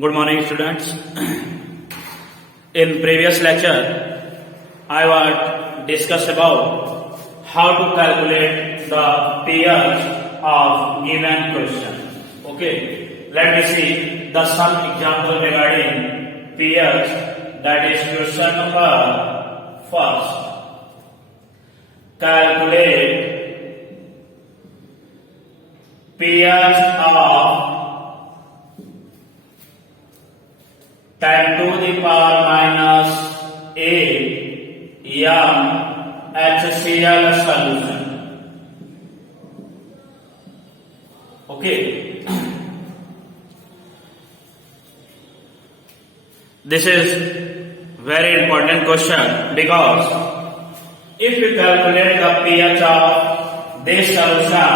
Good morning, students. In previous lecture, I was discuss about how to calculate the pairs of given question. Okay, let me see the some example regarding pairs. That is question number first. Calculate pairs of 10 to the power minus 8 HCl solution. Okay. This is very important question because if you calculate the pH of this solution,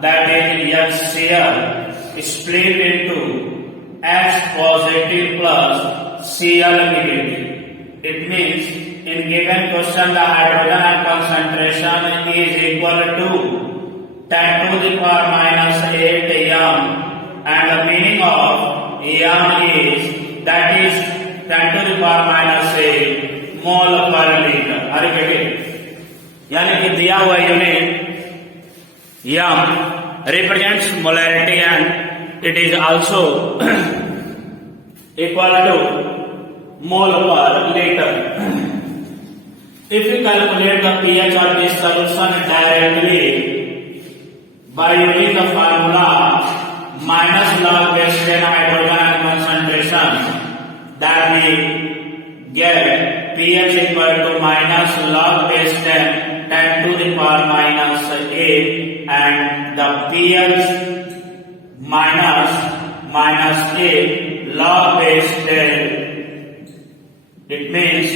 that is HCl, split into H positive plus Cl negative. It means in given question the hydrogen atom concentration is equal to 10 to the power minus 8 and the meaning of is that is 10 to the power minus 8 mole per liter. Are you getting? यानी कि दिया हुआ unit represents molarity and it is also equal to mole per liter. If you calculate the pH of this solution directly by using the formula minus log base 10 hydrogen concentration, that we get pH equal to minus log base 10 to the power minus 8 and the pH minus 8 log base 10. It means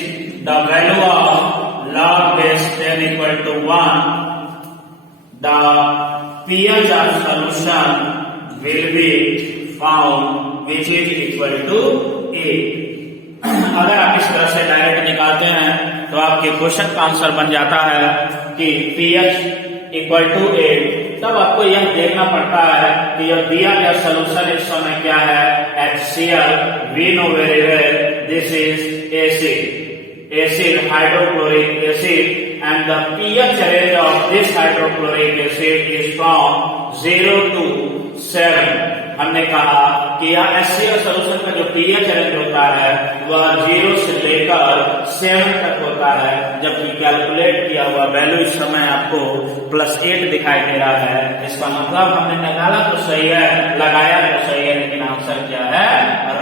the value of log base 10 equal to 1. The pH of solution will be found which is equal to 8. अगर आप इस तरह से direct निकालते हैं तो आपके question का आंसर बन जाता है कि pH इक्वल टू 8. तब आपको यह देखना पड़ता है कि यह दिया गया सोल्यूशन इस समय क्या है HCl. We know very well this is acid hydrochloric acid and the pH range of this hydrochloric acid is from 0 to 7. हमने कहा कि यह HCl सोल्यूशन का जो pH रेंज होता है वह 0 से लेकर 7 तक होता है, जबकि कैलकुलेट किया हुआ वैल्यू इस समय आपको +8 दिखाई दे रहा है. इसका मतलब हमने निकाला तो सही है, लगाया तो सही है, लेकिन आंसर क्या है?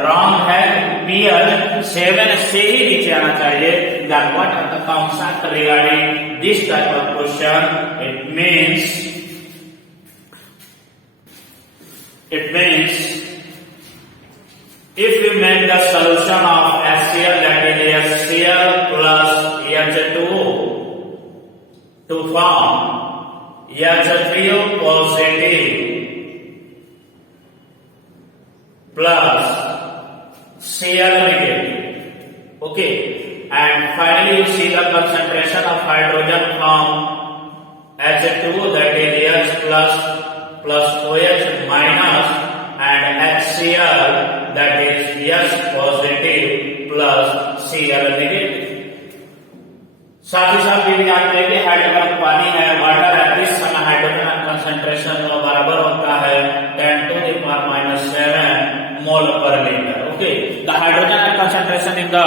रॉन्ग है. pH 7 से ही नीचे आना चाहिए. That what are the concept regarding this type of question. It means if we make the solution of HCl, that is HCl plus H2O to form H3O positive plus Cl negative. Okay, and finally you see the concentration of hydrogen from H2O, that is H plus OH minus and HCl, that is H positive plus Cl negative. साथ ही साथ भी याद रखें कि hydrogen पानी है, water है, इस समय हाइड्रोजन कंसंट्रेशन बराबर होता है 10 to the power minus 7 mole per liter. Okay, the hydrogen concentration in the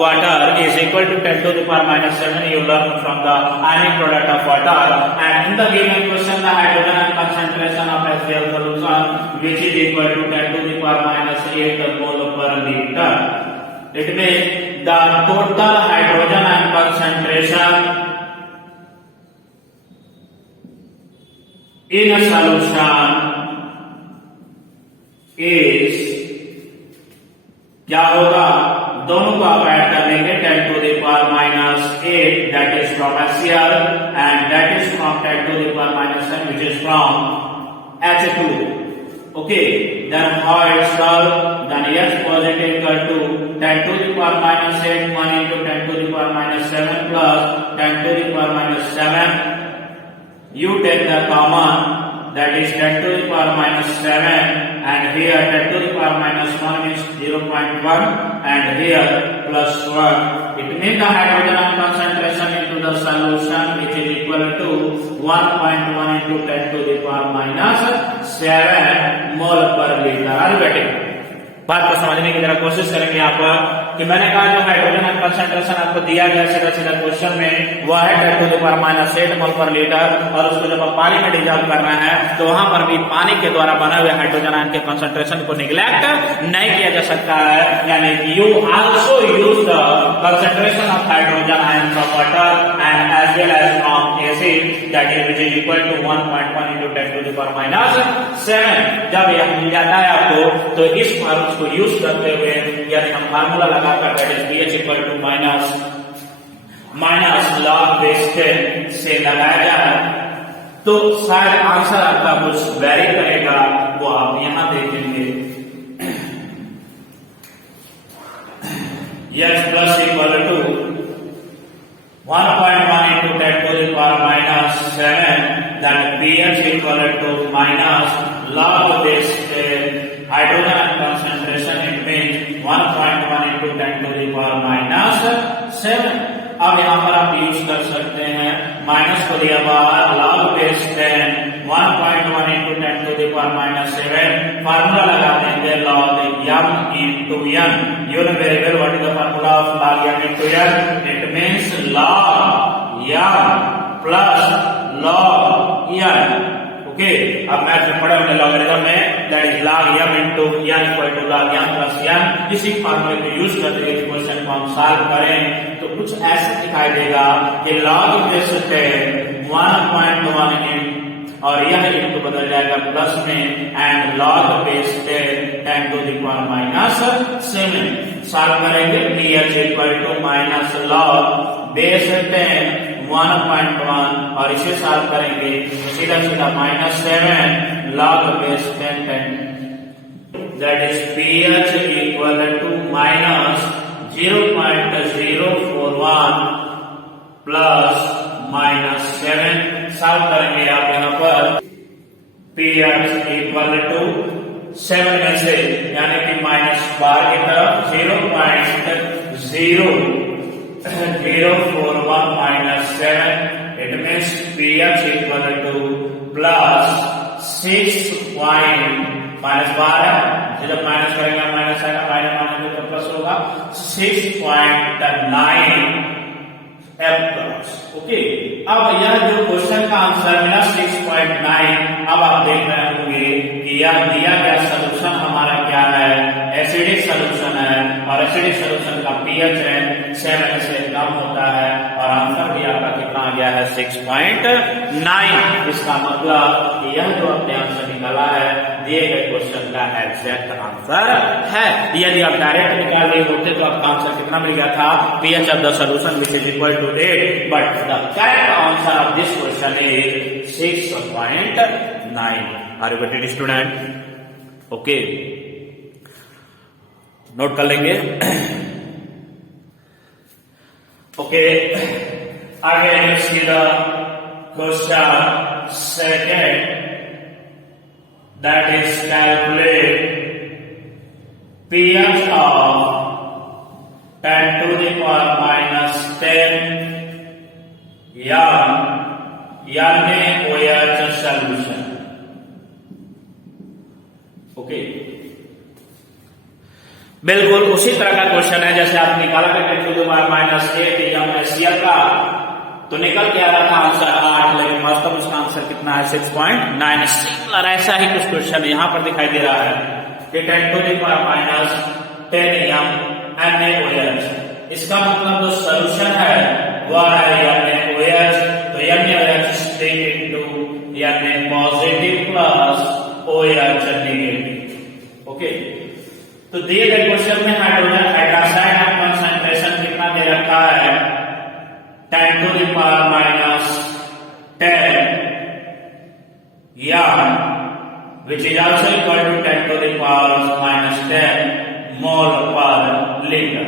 water is equal to 10 to the power minus 7. You learn from the ionic product of water, and in the given question the hydrogen concentration of HCl solution which is equal to 10 to the power minus 8 mole per liter. It means the total hydrogen concentration in a solution is क्या होगा? दोनों को आप add कर लेंगे 10 to the power minus 8 that is from HCl and that is from 10 to the power minus 7 which is from H2. Okay, then how it's solved? Then H positive equal to 10 to the power minus 8 1 into 10 to the power minus 7 plus 10 to the power minus 7. You take the common that is 10 to the power minus 7, and here 10 to the power minus 1 is 0.1, and here plus 1. It means the hydrogen atom concentration into the solution which is equal to 1.1 into 10 to the power minus 7 mole per liter. Are you getting? बात को समझने की जरा कोशिश करेंगे आप कि मैंने कहा जो हाइड्रोजन कंसंट्रेशन आपको दिया गया सीधा सीधा क्वेश्चन में वो है 10 to the power minus 8 mole per litre, और उसको जब आप पानी में डिजॉल्व करना है तो वहां पर भी पानी के द्वारा बने हुए हाइड्रोजन आयन के कंसंट्रेशन को निगलेक्ट नहीं किया जा सकता है, यानी कि you also use the concentration of hydrogen ion of water and as well as of acid that is which is equal to 1.1 into 10 to the power minus 7. जब यह मिल जाता है आपको तो इस फॉर्मूला को यूज करते हुए यदि हम फार्मूला लगाकर that is pH equal to minus log base 10 से लगाया जाए तो शायद आंसर आपका कुछ वेरी करेगा, वो आप यहां देखेंगे। H plus equal to 1.1 into 10 to the power minus 7, then pH equal to minus log base 10 hydrogen concentration, it means 1.1 into 10 to the power minus 7. अब यहाँ पर आप यूज कर सकते हैं माइनस को दिया बाहर log base 10 1.1 into 10 to the power minus 7, formula लगा देंगे log m into n. You know very well what is the formula of log m into n. It means log m plus log n. Okay, अब math में पढ़े हमने logarithm में that is log m into n equal to log m plus n. इसी फार्मूले को use करते हुए क्वेश्चन को हम सॉल्व करें तो कुछ ऐसा दिखाई देगा कि log बेस 10 1.1 और यह इनको बदल जाएगा प्लस में and log base 10 to the power minus 7. Solve करेंगे pH equal to minus log base 10 1.1 और इसे सॉल्व करेंगे तो सीधा सीधा minus 7 log base 10 that is pH equal to minus 0.041 plus minus 7. Solve करेंगे आप यहाँ पर pH इक्वल टू 7 में से यानी कि माइनस 12 की तरफ 0.041 minus 7, it means pH equal to plus 6 minus 12, जब माइनस करेंगे माइनस आएगा, माइनस तो प्लस होगा 6.9 एप्रोक्स. ओके, अब यह जो क्वेश्चन का आंसर मिला 6.9. अब आप देख रहे होंगे कि यह दिया गया सोल्यूशन हमारा क्या है, एसिडिक सोल्यूशन है और एसिडिक सोल्यूशन का pH है 7 से कम होता है और आंसर भी आपका कितना आ गया है 6.9. इसका मतलब कि यह जो आपने आंसर निकाला है दिए गए क्वेश्चन का एग्जैक्ट आंसर है. यदि आप डायरेक्ट निकाल रहे होते तो आपका आंसर कितना मिल गया था, pH of the solution which is equal to 8, but the correct answer of this question is 6.9. Are you getting student? Okay, note कर लेंगे. ओके, आगे next see the question second, that is calculate pH of 10 to the power minus 10 NaOH solution. Okay, बिल्कुल उसी तरह का question है जैसे आप निकाला था 10 to the power minus 8 MnHCl का, तो निकल के आ रहा था आंसर 8, लेकिन वास्तव में उसका आंसर कितना है 6.9. सिमिलर ऐसा ही कुछ क्वेश्चन यहाँ पर दिखाई दे रहा है कि 10 to the power minus 10 NaOH. इसका मतलब जो सोल्यूशन है वह है NaOH, तो NaOH split into Na positive plus OH negative. Okay, तो दिए गए क्वेश्चन में हाइड्रोजन हाइड्रोक्साइड का कंसंट्रेशन कितना दे रखा है 10 to the power minus 10 which is also equal to 10 to the power minus 10 mole per liter.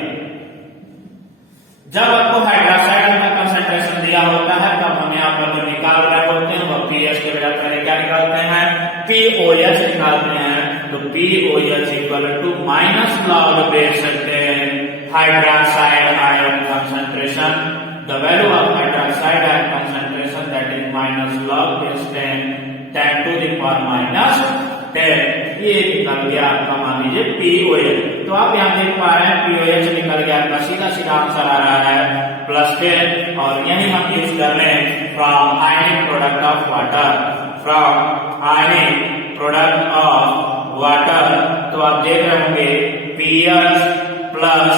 जब आपको हाइड्रोक्साइड का कंसंट्रेशन दिया होता है तब हम यहाँ पर जो निकाल रहे होते हैं वह pH के बजाय पहले क्या निकालते हैं, POH निकालते हैं। तो POH equal to minus log base 10 hydroxide ion concentration, the value of hydroxide ion concentration that is minus log base 10 to the power minus 10। ये निकल गया आपका मान लीजिए POH। तो आप यहाँ देख पा रहे हैं POH निकल गया आपका, सीधा सीधा आंसर आ रहा है +10। और यही हम यूज कर रहे हैं from ionic product of water, from ionic product of water. तो आप देख रहे होंगे pH plus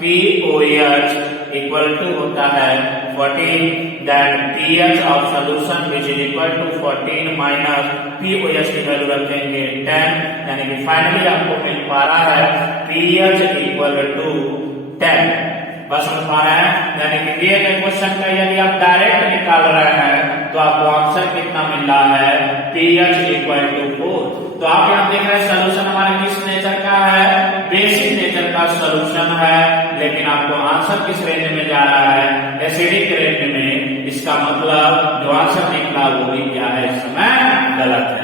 POH equal to होता है 14, then pH of solution which is equal to 14 minus POH की वैल्यू रखेंगे 10, यानी कि फाइनली आपको मिल पा रहा है pH इक्वल टू 10। बस समझ पा रहे हैं, यानी कि दिए गए क्वेश्चन का यदि आप डायरेक्ट निकाल रहे हैं तो आपको आंसर कितना मिल रहा है, pH इक्वल टू 4। तो आप यहाँ देख रहे हैं सोल्यूशन हमारा किस नेचर का है, बेसिक नेचर का सोल्यूशन है, लेकिन आपको आंसर किस रेंज में जा रहा है, एसिडिक रेंज में। इसका मतलब जो आंसर निकला वो भी क्या है, इस समय गलत है।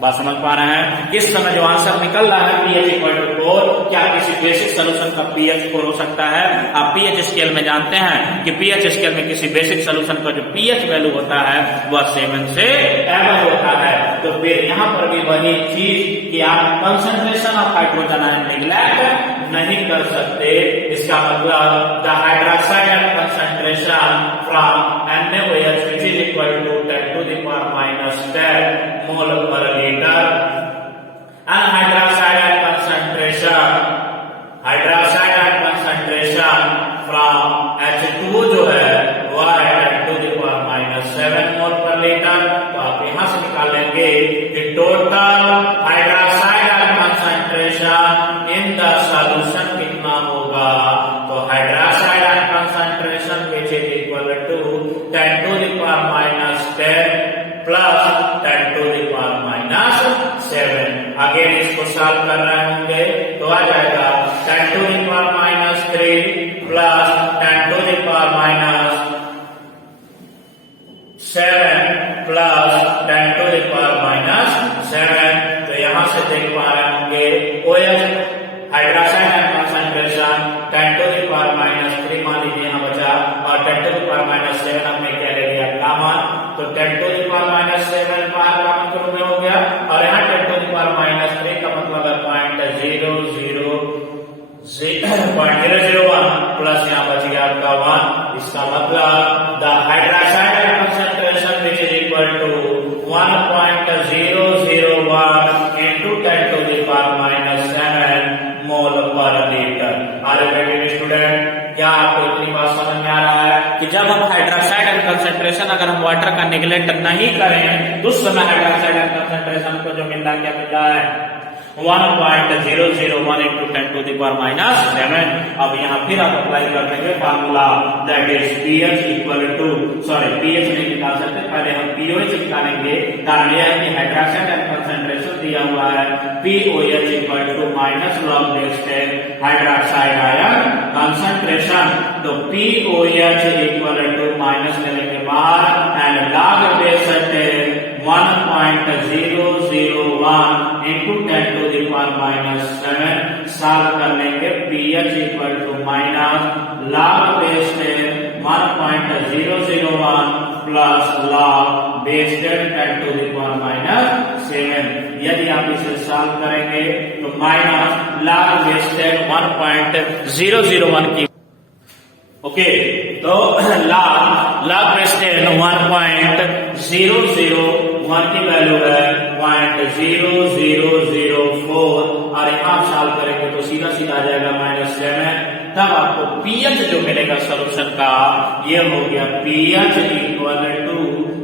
बात समझ पा रहे हैं, इस समय जो आंसर निकल रहा है pH इक्वल टू 4, क्या किसी बेसिक सोल्यूशन का pH 4 हो सकता है? आप pH स्केल में जानते हैं कि pH स्केल में किसी बेसिक सोल्यूशन का जो pH वैल्यू होता है वह 7 से एबव होता है। तो फिर यहाँ पर भी वही चीज कि आप concentration of hydrogen ion neglect नहीं कर सकते। इसका मतलब the hydroxide concentration from NaOH which is equal to 10 to the power minus 10 mole per liter, and hydroxide concentration from H2 जो है वह है 10 to the power minus 7 mole per liter। तो आप यहाँ से निकाल लेंगे कि total hydroxide concentration in the solution कितना होगा। तो hydroxide concentration which is equal to 10 to the power minus 10 plus 10 to the power minus 7। Again इसको सॉल्व कर रहे होंगे तो आ जाएगा 10 to the power minus 3 plus 10 to the power minus 7 plus 10 to the power minus 7। तो यहाँ से देख पा रहे होंगे OH hydroxide concentration 10 to the power minus 3 मान लीजिए यहाँ बचा, और 10 to the power minus 7 हमने क्या ले लिया कॉमन। तो 10 to the power minus 7 बाहर कॉमन के रूप में हो गया, और यहाँ 10 to the power minus 3 का मतलब है 0.001 प्लस यहाँ बच गया आपका 1। इसका मतलब the hydroxide concentration which is equal to 1.001 into 10 to the power minus 7 mole per litre. Are you ready student? क्या आपको इतनी बात समझ में आ रहा है कि जब हम हाइड्रोक्साइड कंसंट्रेशन अगर हम वाटर का निगलेक्ट नहीं करें तो उस समय हाइड्रोक्साइड कंसंट्रेशन को जो मिल रहा है क्या मिल रहा है 1.001 into 10 to the power minus 7। अब यहाँ फिर आप अप्लाई कर देंगे formula that is pH equal to, sorry pH नहीं निकाल सकते, पहले हम POH निकालेंगे। कारण यह है कि हाइड्रोक्साइड कंसंट्रेशन दिया हुआ है POH equal to minus log base 10 hydroxide ion concentration. तो POH इक्वल टू माइनस लेने के बाद and log base 10 1.001 into 10 to the power minus 7 solve कर लेंगे pH equal to minus log base 10 1.001 plus log base 10 to the power minus 7। यदि आप इसे solve करेंगे तो माइनस log बेस 10 1.001 की ओके, तो log बेस 10 1.001 की वैल्यू है 0.0004, और यहाँ सॉल्व करेंगे तो सीधा सीधा आ जाएगा -7। तब आपको pH जो मिलेगा सोल्यूशन का ये हो गया pH equal to,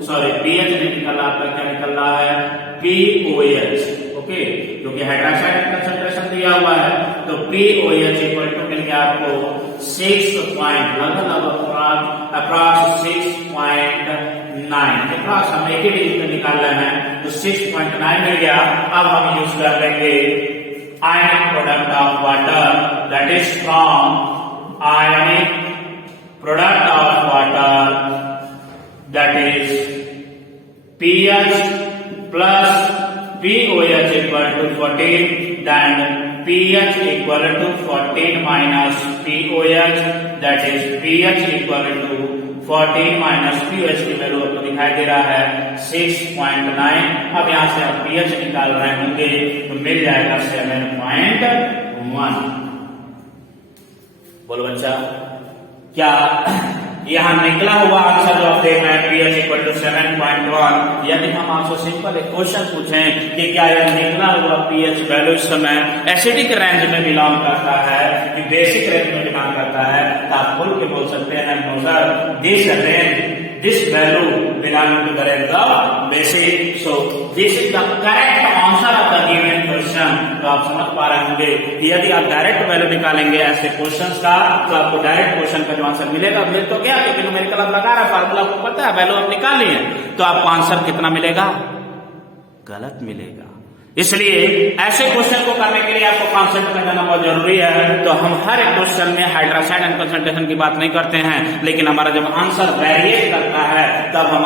sorry pH नहीं निकल रहा, आपका क्या निकल रहा है POH। ओके, क्योंकि हाइड्रोक्साइड कंसंट्रेशन दिया हुआ है तो POH इक्वल टू मिल गया आपको 6 पॉइंट लगभग अप्रॉक्स 6.9। अप्रॉक्स हम एक ही डिजिट में निकाल रहे हैं तो 6.9 मिल गया। अब हम यूज कर लेंगे ionic product of water, that is from ionic product of water, that is pH plus POH equal to 14, then pH equal to 14 minus POH, that is pH equal to 14 minus pH की value आपको दिखाई दे रहा है 6.9। अब यहाँ से आप pH निकाल रहे होंगे तो मिल जाएगा 7.1। बोलो बच्चा, क्या यहाँ निकला हुआ आंसर जो आप देख रहे हैं pH इक्वल टू 7.1, यदि हम आपसे सिंपल एक क्वेश्चन पूछें कि क्या यह निकला हुआ pH वैल्यू इस समय एसिडिक रेंज में बिलोंग करता है कि बेसिक रेंज में बिलोंग करता है, तो आप खुल के बोल सकते हैं no sir, this range, this value belong to the range of basic, so this is the correct answer of the given question. तो आप समझ पा रहे होंगे कि यदि आप डायरेक्ट वैल्यू निकालेंगे ऐसे क्वेश्चंस का तो आपको डायरेक्ट क्वेश्चन का जो आंसर मिलेगा, मिल तो गया क्योंकि न्यूमेरिकल आप लगा रहा है, फार्मूला आपको पता है, वैल्यू आप निकाल लिए, तो आपको आंसर कितना मिलेगा? गलत मिलेगा। इसलिए ऐसे क्वेश्चन को करने के लिए आपको कॉन्सेप्ट में जाना बहुत जरूरी है। तो हम हर एक क्वेश्चन में हाइड्रोसाइड एंड कंसंट्रेशन की बात नहीं करते हैं, लेकिन हमारा जब आंसर वेरिएट करता है तब हम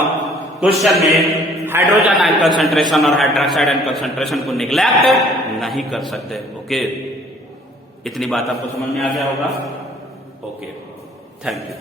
क्वेश्चन में हाइड्रोजन एंड कंसंट्रेशन और हाइड्रोक्साइड एंड कंसंट्रेशन को निग्लेक्ट नहीं कर सकते। ओके, इतनी बात आपको समझ में आ गया होगा। Okay, thank you.